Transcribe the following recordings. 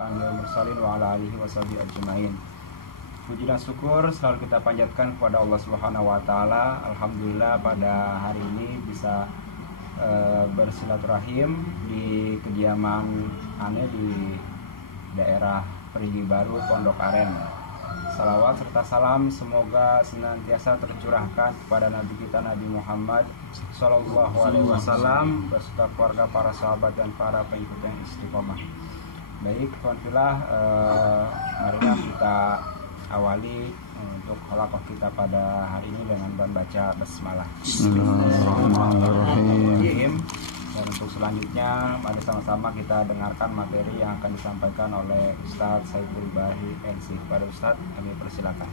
anbiya'i mursalin wa ala alihi washabihi ajmain. Puji dan syukur selalu kita panjatkan kepada Allah Subhanahu wa taala. Alhamdulillah pada hari ini bisa bersilaturahim di kediaman Ane di daerah Perigi Baru, Pondok Aren. Salawat serta salam semoga senantiasa tercurahkan kepada Nabi kita Nabi Muhammad Sallallahu Alaihi Wasallam beserta keluarga, para sahabat dan para pengikut yang istiqomah. Baik, alhamdulillah, marilah kita awali untuk halaqah kita pada hari ini dengan membaca basmalah. Bismillahirrahmanirrahim. Dan untuk selanjutnya, mari sama-sama kita dengarkan materi yang akan disampaikan oleh Ustadz Saiful Bahri MC. Pada Ustadz, kami persilakan.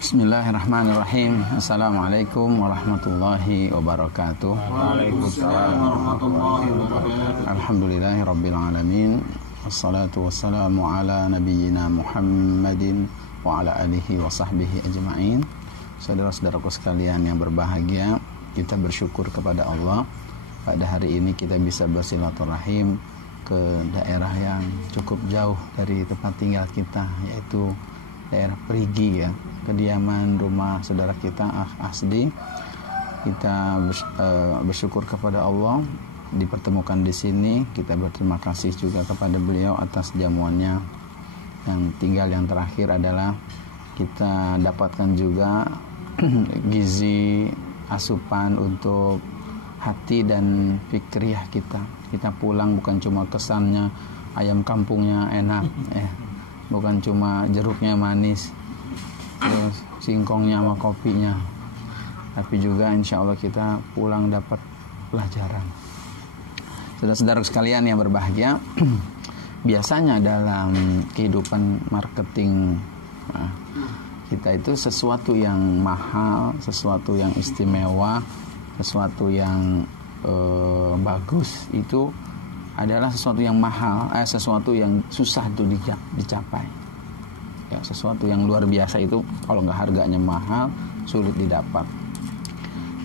Bismillahirrahmanirrahim. Assalamualaikum warahmatullahi wabarakatuh. Waalaikumsalam warahmatullahi wabarakatuh. Alhamdulillahirabbil alamin. Wassalatu wassalamu ala nabiyyina Muhammadin wa ala alihi wa sahbihi ajma'in. Saudara-saudaraku sekalian yang berbahagia, kita bersyukur kepada Allah pada hari ini kita bisa bersilaturahim ke daerah yang cukup jauh dari tempat tinggal kita, yaitu daerah Perigi, ya, kediaman rumah saudara kita Asdi. Kita bersyukur kepada Allah dipertemukan di sini. Kita berterima kasih juga kepada beliau atas jamuannya. Yang tinggal yang terakhir adalah kita dapatkan juga gizi asupan untuk hati dan fikriah kita. Kita pulang bukan cuma kesannya ayam kampungnya enak, bukan cuma jeruknya manis, terus singkongnya sama kopinya, tapi juga insya Allah kita pulang dapat pelajaran. Saudara-saudara sekalian yang berbahagia, biasanya dalam kehidupan marketing kita itu sesuatu yang mahal, sesuatu yang istimewa, sesuatu yang bagus itu adalah sesuatu yang mahal, sesuatu yang susah itu dicapai. Ya, sesuatu yang luar biasa itu kalau nggak harganya mahal sulit didapat.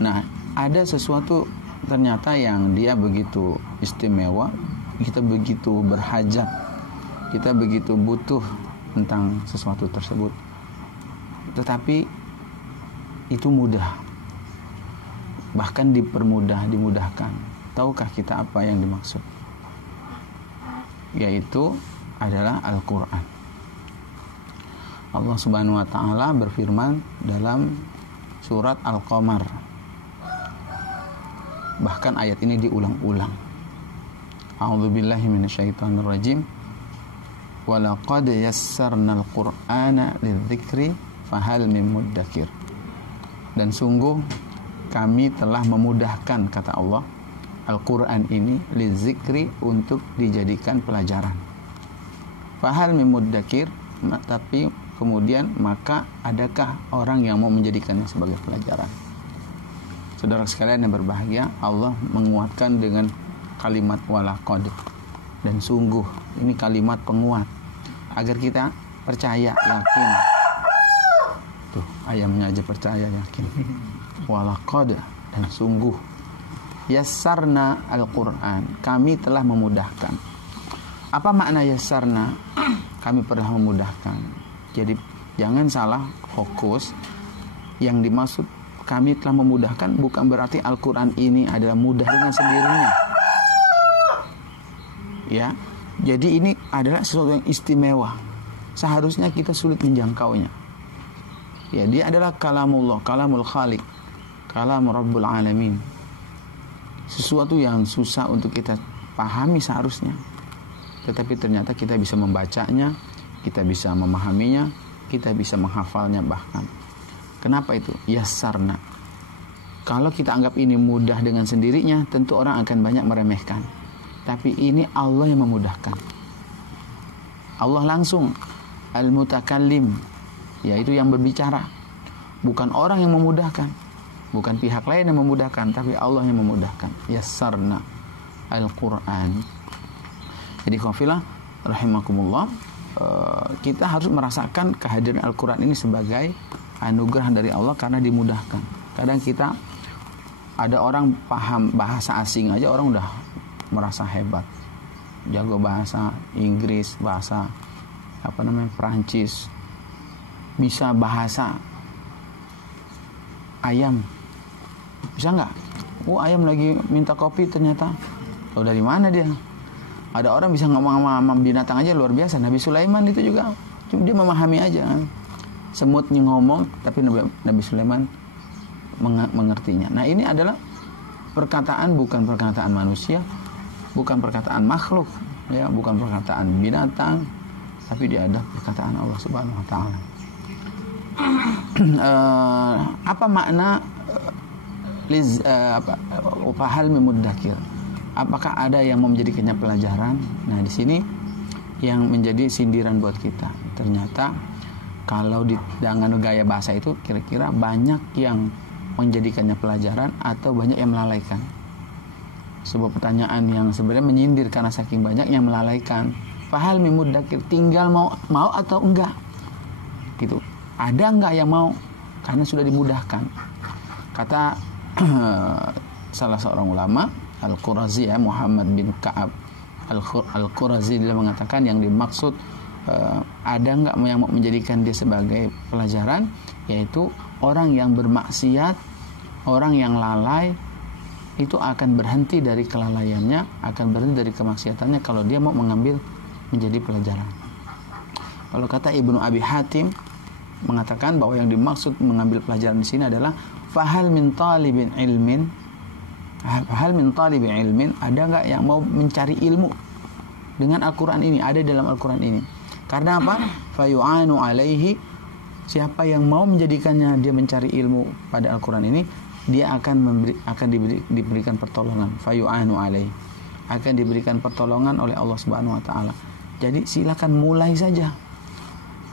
Nah, ada sesuatu ternyata yang dia begitu istimewa, kita begitu berhajat, kita begitu butuh tentang sesuatu tersebut, tetapi itu mudah, bahkan dimudahkan. Tahukah kita apa yang dimaksud? Yaitu adalah Al-Quran. Allah Subhanahu wa ta'ala berfirman dalam surat Al-Qamar. Bahkan ayat ini diulang-ulang. A'udzubillahi minasyaitonirrajim. Walaqad yassarnal Qur'ana lidzikri fahal min muddakir. Dan sungguh kami telah memudahkan, kata Allah, Al-Quran ini lidzikri, untuk dijadikan pelajaran. Fahal min muddakir, tapi kemudian maka adakah orang yang mau menjadikannya sebagai pelajaran? Saudara sekalian yang berbahagia, Allah menguatkan dengan kalimat walaqad, dan sungguh, ini kalimat penguat agar kita percaya, yakin. Tuh, ayamnya aja percaya, yakin. Walaqad, dan sungguh, yassarna al-Quran, kami telah memudahkan. Apa makna yassarna? Kami pernah memudahkan. Jadi jangan salah fokus. Yang dimaksud kami telah memudahkan bukan berarti Al-Quran ini adalah mudah dengan sendirinya. Ya, jadi ini adalah sesuatu yang istimewa. Seharusnya kita sulit menjangkaunya. Ya, dia adalah kalamullah, kalamul khaliq, kalam Rabbul Alamin. Sesuatu yang susah untuk kita pahami seharusnya, tetapi ternyata kita bisa membacanya, kita bisa memahaminya, kita bisa menghafalnya bahkan. Kenapa itu? Yassarna. Kalau kita anggap ini mudah dengan sendirinya, tentu orang akan banyak meremehkan. Tapi ini Allah yang memudahkan. Allah langsung al-mutakallim, yaitu yang berbicara. Bukan orang yang memudahkan, bukan pihak lain yang memudahkan, tapi Allah yang memudahkan. Yassarna al-Quran. Jadi khafilah rahimakumullah, kita harus merasakan kehadiran Al-Quran ini sebagai anugerah dari Allah karena dimudahkan. Kadang kita ada orang paham bahasa asing aja orang udah merasa hebat. jago bahasa Inggris, bahasa Perancis, bisa bahasa ayam, bisa nggak? Ayam lagi minta kopi ternyata. Tahu dari mana dia? Ada orang bisa ngomong sama binatang aja luar biasa. Nabi Sulaiman itu juga, cuma dia memahami aja. Semutnya ngomong, tapi Nabi Sulaiman mengertinya. Nah, ini adalah perkataan, bukan perkataan manusia, bukan perkataan makhluk, ya, bukan perkataan binatang, tapi dia ada perkataan Allah Subhanahu wa taala. Apa makna fahal mimuddakir? Apakah ada yang mau menjadikannya pelajaran? Nah, di sini yang menjadi sindiran buat kita. Ternyata kalau dengan gaya bahasa itu kira-kira banyak yang menjadikannya pelajaran atau banyak yang melalaikan. Sebuah pertanyaan yang sebenarnya menyindir karena saking banyak yang melalaikan. Fahal mimuddakir, tinggal mau atau enggak. Gitu. Ada enggak yang mau? Karena sudah dimudahkan. Kata salah seorang ulama, Al-Qurazi, ya, Muhammad bin Ka'ab Al-Qurazi, dia mengatakan yang dimaksud ada enggak yang mau menjadikan dia sebagai pelajaran, yaitu orang yang bermaksiat, orang yang lalai itu akan berhenti dari kelalaiannya, akan berhenti dari kemaksiatannya kalau dia mau mengambil menjadi pelajaran. Kalau kata Ibnu Abi Hatim mengatakan bahwa yang dimaksud mengambil pelajaran di sini adalah fahal min talibin ilmin, ada enggak yang mau mencari ilmu dengan Al-Quran ini, ada dalam Al-Quran ini. Karena apa? Fayu'anu alaihi, siapa yang mau menjadikannya dia mencari ilmu pada Al-Quran ini, dia akan diberikan pertolongan. Fayu'anu alaihi, akan diberikan pertolongan oleh Allah Subhanahu wa taala. Jadi silakan mulai saja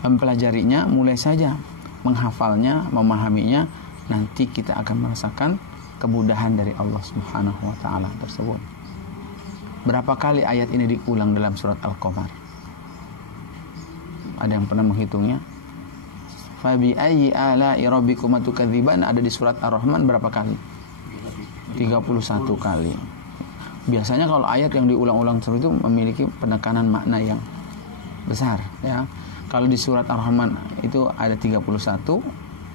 mempelajarinya, mulai saja menghafalnya, memahaminya, nanti kita akan merasakan kemudahan dari Allah Subhanahu wa taala tersebut. Berapa kali ayat ini diulang dalam surat Al-Qamar? Ada yang pernah menghitungnya? Fabi ayyi ala'i rabbikuma tukadziban ada di surat Ar-Rahman berapa kali? 31 kali. Biasanya kalau ayat yang diulang-ulang terus itu memiliki penekanan makna yang besar, ya. Kalau di surat Ar-Rahman itu ada 31,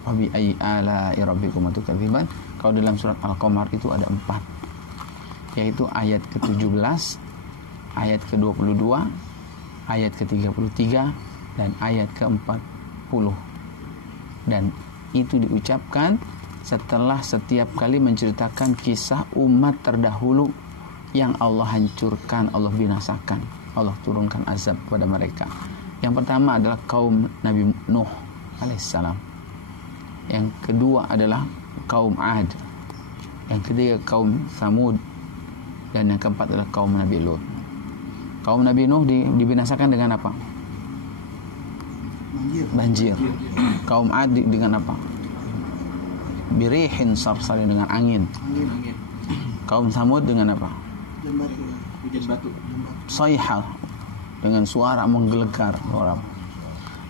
Fabi ayyi ala'i rabbikuma tukadziban. Kalau dalam surat Al-Qamar itu ada 4, yaitu ayat ke-17, ayat ke-22, ayat ke-33, dan ayat ke-40. Dan itu diucapkan setelah setiap kali menceritakan kisah umat terdahulu yang Allah hancurkan, Allah binasakan, Allah turunkan azab kepada mereka. Yang pertama adalah kaum Nabi Nuh alaihissalam. Yang kedua adalah kaum Ad. Yang ketiga kaum Tsamud. Dan yang keempat adalah kaum Nabi Lut. Kaum Nabi Nuh dibinasakan dengan apa? Banjir. Kaum Ad dengan apa? Birihin sarsari, dengan angin. Kaum Tsamud dengan apa? Hujan batu. Sayhal, dengan suara menggelegar orang.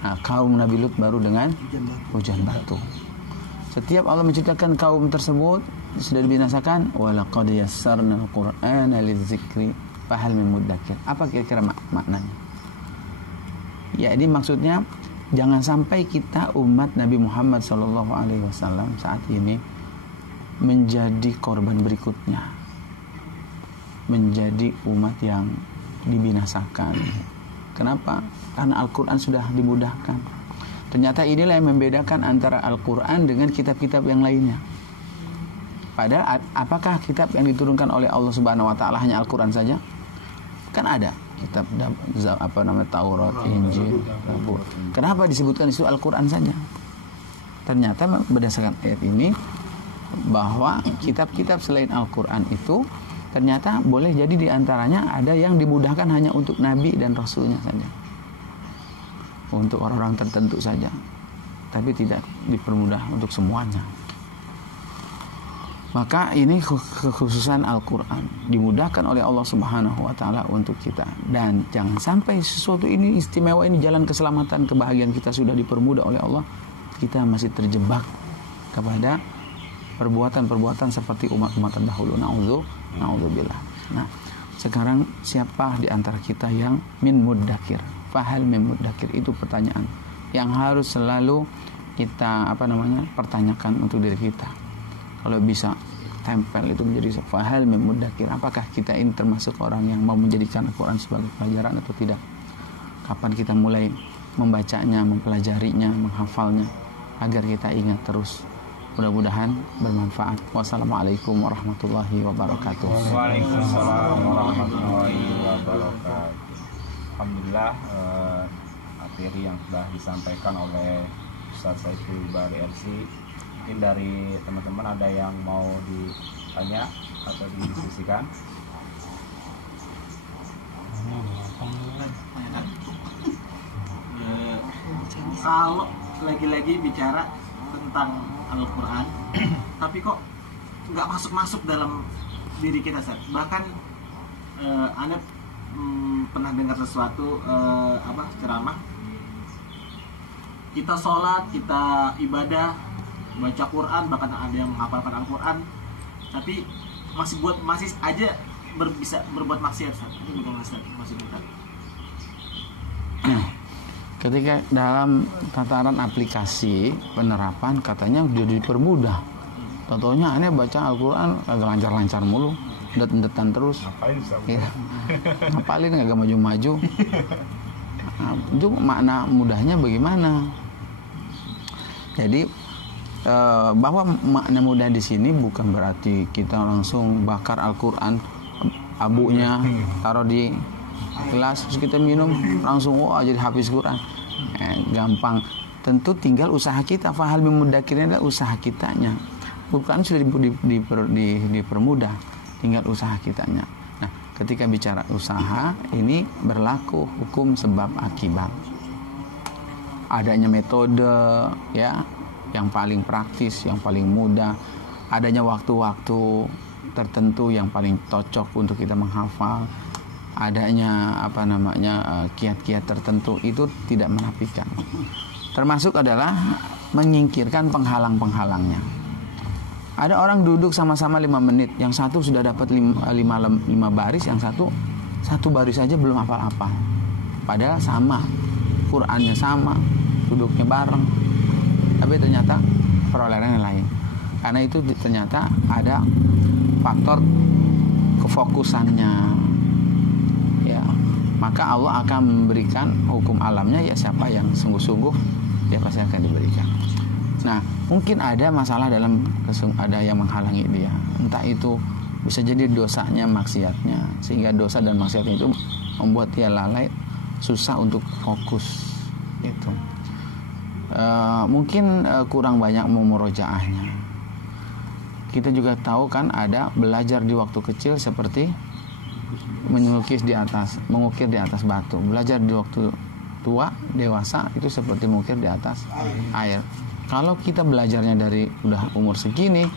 Nah, kaum Nabi Lut baru dengan hujan batu. Setiap Allah menceritakan kaum tersebut sudah dibinasakan, walaqad yassarnal qur'ana lidzikri fahal min muddakir. Apa kira-kira maknanya? Ya, ini maksudnya jangan sampai kita umat Nabi Muhammad SAW saat ini menjadi korban berikutnya, menjadi umat yang dibinasakan. Kenapa? Karena Al-Quran sudah dimudahkan. Ternyata inilah yang membedakan antara Al-Quran dengan kitab-kitab yang lainnya. Padahal apakah kitab yang diturunkan oleh Allah Subhanahu wa taala hanya Al-Quran saja? Kan ada kitab Taurat, Injil, Zabur. Kenapa disebutkan itu Al-Quran saja? Ternyata berdasarkan ayat ini bahwa kitab-kitab selain Al-Quran itu ternyata boleh jadi diantaranya ada yang dimudahkan hanya untuk Nabi dan Rasulnya saja, untuk orang-orang tertentu saja, tapi tidak dipermudah untuk semuanya. Maka ini kekhususan Al-Quran, dimudahkan oleh Allah Subhanahu wa taala untuk kita. Dan jangan sampai sesuatu ini istimewa, ini jalan keselamatan, kebahagiaan kita sudah dipermudah oleh Allah, kita masih terjebak kepada perbuatan-perbuatan seperti umat-umat terdahulu. Na'udzubillah. Nah, sekarang siapa di antara kita yang min muddakir? Fahal min muddakir, itu pertanyaan yang harus selalu kita pertanyakan untuk diri kita. Kalau bisa tempel itu menjadi fahal min muddakir. Apakah kita ini termasuk orang yang mau menjadikan Al-Quran sebagai pelajaran atau tidak? Kapan kita mulai membacanya, mempelajarinya, menghafalnya, agar kita ingat terus. Mudah-mudahan bermanfaat. Wassalamualaikum warahmatullahi wabarakatuh. Waalaikumsalam warahmatullahi wabarakatuh. Alhamdulillah, materi yang sudah disampaikan oleh Ustaz Saiful Bari LC. Mungkin dari teman-teman ada yang mau ditanya atau didiskusikan? Kalau lagi-lagi bicara tentang Al-Quran, tapi kok nggak masuk dalam diri kita, Ustaz. Bahkan Anda pernah dengar sesuatu ceramah, kita sholat, kita ibadah, baca Quran, bahkan ada yang menghafalkan Al-Quran, tapi masih aja bisa berbuat maksiat, Ustaz. Ini bukan maksudnya. Ketika dalam tataran aplikasi penerapan katanya udah dipermudah. Contohnya aneh baca Al-Quran agak lancar-lancar mulu, det-detan terus. Ya. Ngapalin agak maju-maju. Nah, itu makna mudahnya bagaimana? Jadi bahwa makna mudah di sini bukan berarti kita langsung bakar Al-Quran, abunya taruh di gelas terus kita minum langsung jadi hafiz Quran. Gampang. Tentu tinggal usaha kita. Fahal memudakirnya adalah usaha kitanya. Bukan sudah dipermudah, tinggal usaha kitanya. Nah, ketika bicara usaha ini berlaku hukum sebab akibat. Adanya metode ya yang paling praktis, yang paling mudah, adanya waktu-waktu tertentu yang paling cocok untuk kita menghafal, adanya kiat-kiat tertentu, itu tidak menafikan. Termasuk adalah menyingkirkan penghalang-penghalangnya. Ada orang duduk sama-sama 5 menit, yang satu sudah dapat 5 baris, yang satu baris aja belum hafal-hafal. Padahal sama, Qur'annya sama, duduknya bareng, tapi ternyata perolehannya lain. Karena itu ternyata ada faktor kefokusannya. Maka Allah akan memberikan hukum alamnya, ya siapa yang sungguh-sungguh dia pasti akan diberikan. Nah, mungkin ada masalah ada yang menghalangi dia. Entah itu bisa jadi dosanya, maksiatnya, sehingga dosa dan maksiatnya itu membuat dia lalai, susah untuk fokus. Itu mungkin kurang banyak memurojaahnya. Kita juga tahu kan ada belajar di waktu kecil seperti mengukir di atas batu. Belajar di waktu tua, dewasa, itu seperti mengukir di atas air. Kalau kita belajarnya dari udah umur segini,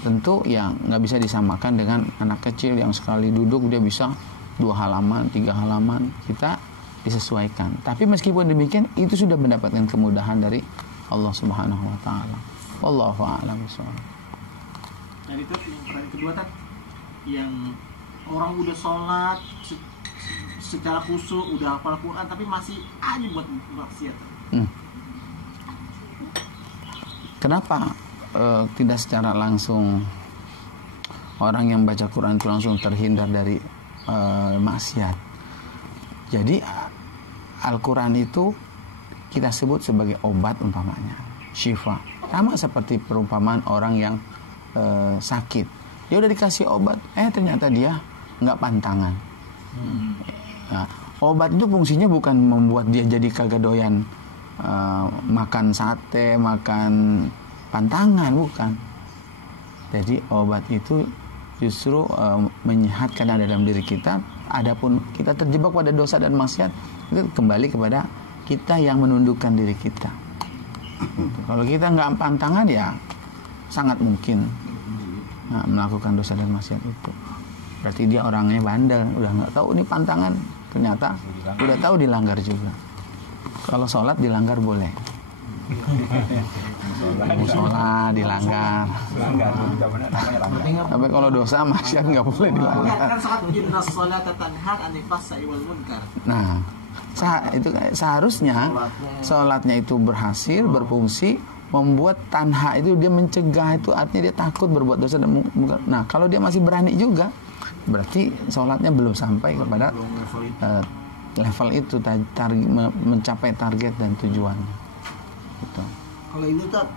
tentu ya nggak bisa disamakan dengan anak kecil yang sekali duduk dia bisa 2 halaman, 3 halaman. Kita disesuaikan. Tapi meskipun demikian, itu sudah mendapatkan kemudahan dari Allah Subhanahu wa taala. Wallahu a'lam bishawab. Dan itu yang kedua kan, yang orang udah sholat secara khusyuk, udah hafal Quran, tapi masih aja buat maksiat. Kenapa tidak secara langsung orang yang baca Quran itu langsung terhindar dari maksiat? Jadi Al-Quran itu kita sebut sebagai obat umpamanya, syifa. Sama seperti perumpamaan orang yang sakit. Dia udah dikasih obat, ternyata dia nggak pantangan. Nah, obat itu fungsinya bukan membuat dia jadi kagak doyan makan sate, makan pantangan, bukan. Jadi obat itu justru menyehatkan ada dalam diri kita. Adapun kita terjebak pada dosa dan maksiat, itu kembali kepada kita yang menundukkan diri kita. Kalau kita nggak pantangan, ya sangat mungkin melakukan dosa dan maksiat itu. Berarti dia orangnya bandel, udah nggak tahu ini pantangan, ternyata udah tahu dilanggar juga. Kalau sholat dilanggar boleh. musola dilanggar. Langgar juga benar namanya langgar. Tapi kalau dosa maksiat nggak boleh dilanggar. Kan sholat inna sholata tanha 'anil fahsya'i wal munkar. Nah, itu seharusnya sholatnya itu berhasil, berfungsi, membuat tanha itu dia mencegah, itu artinya dia takut berbuat dosa dan munkar. Nah, kalau dia masih berani juga, berarti sholatnya belum sampai kepada level itu, mencapai target dan tujuan. Gitu. Kalau ini Tat,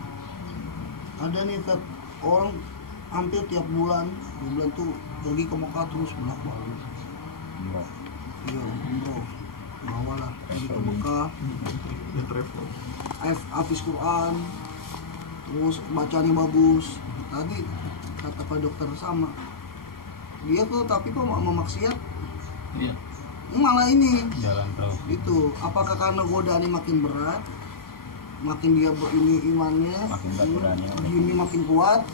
ada nih Tat, orang hampir tiap bulan tuh pergi ke Mekah terus bolak-balik. Iya, umroh. Awal lah pergi ke Mekah, hafiz Quran, terus bacanya bagus. Tadi kata Pak Dokter sama, dia tuh tapi kok mau maksiat. Iya. Malah ini Jalan terus. itu apakah karena godaannya makin berat, makin dia ini imannya Makin berat godaannya. ini makin kuat,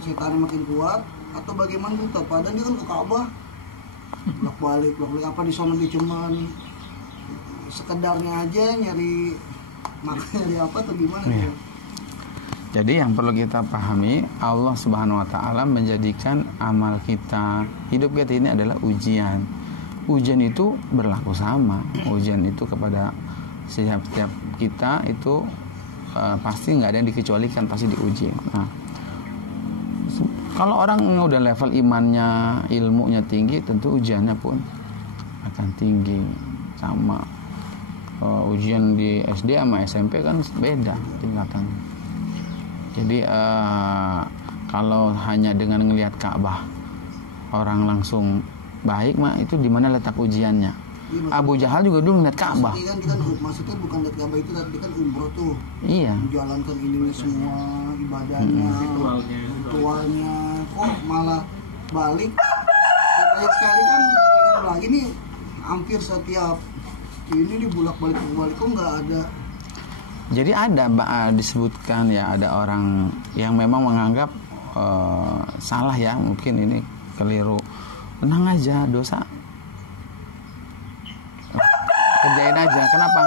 Setan. makin kuat, atau bagaimana tuh? Padahal dia kan ke Ka'bah bolak-balik apa di sono dia cuman sekedarnya aja nyari makan, nyari apa atau gimana? Iya. Jadi yang perlu kita pahami, Allah Subhanahu wa taala menjadikan amal kita, hidup kita ini adalah ujian. Ujian itu berlaku sama. Ujian itu kepada setiap kita itu pasti nggak ada yang dikecualikan, pasti diuji. Nah, kalau orang udah level imannya, ilmunya tinggi, tentu ujiannya pun akan tinggi. Sama ujian di SD sama SMP kan beda tingkatannya. Jadi kalau hanya dengan ngelihat Ka'bah orang langsung baik mah, itu di mana letak ujiannya? Iya, Abu Jahal juga dulu ngeliat Ka'bah. Maksudnya bukan lihat Ka'bah itu, tapi kan umroh tuh. Iya. Menjalankan ini semua ibadahnya, ritualnya, kok malah balik. Banyak sekali kan pengen lagi nih, hampir setiap ini dibulak-balik kok nggak ada. Jadi ada disebutkan ya, ada orang yang memang menganggap salah ya, mungkin ini keliru. Tenang aja, dosa kerjain aja. Kenapa?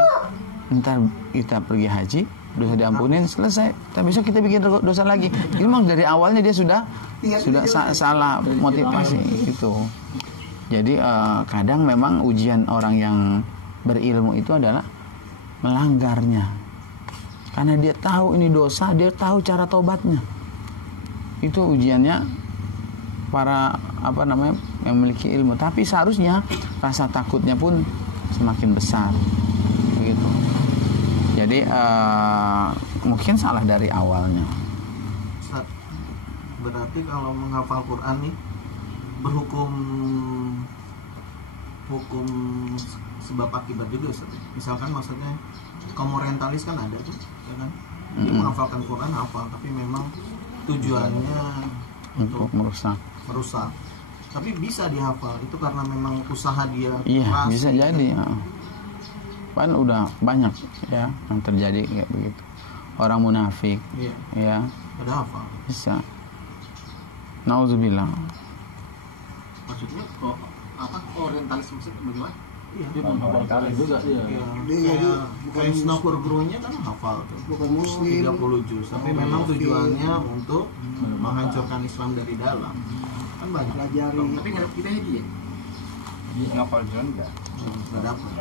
Ntar kita pergi haji, dosa diampunin, selesai. Tapi besok kita bikin dosa lagi. Ini memang dari awalnya dia sudah salah motivasi gitu. Jadi kadang memang ujian orang yang berilmu itu adalah melanggarnya. Karena dia tahu ini dosa, dia tahu cara tobatnya. Itu ujiannya para yang memiliki ilmu. Tapi seharusnya rasa takutnya pun semakin besar begitu. Jadi mungkin salah dari awalnya. Ustaz, berarti kalau menghafal Quran nih berhukum sebab akibat juga Ustaz. Misalkan maksudnya kaum orientalis kan ada tuh, ya kan? Dia menghafalkan Quran hafal, tapi memang tujuannya Untuk merusak. Tapi bisa dihafal itu karena memang usaha dia. Iya, bisa jadi. Kan udah banyak ya yang terjadi kayak begitu. Orang munafik, ya. Ada hafal. Bisa. Nauzubillah. Maksudnya kok orientalis maksudnya bagaimana? Iya. Dia menghafalkan juga dia. Bukan snowboard gurunya kan hafal tuh. Bukan muslim. 30 juz. Tapi memang tujuannya untuk menghancurkan Islam dari dalam. Kan banyak Pelajari. tapi kita hadiah Ngapal John enggak? nggak dapat.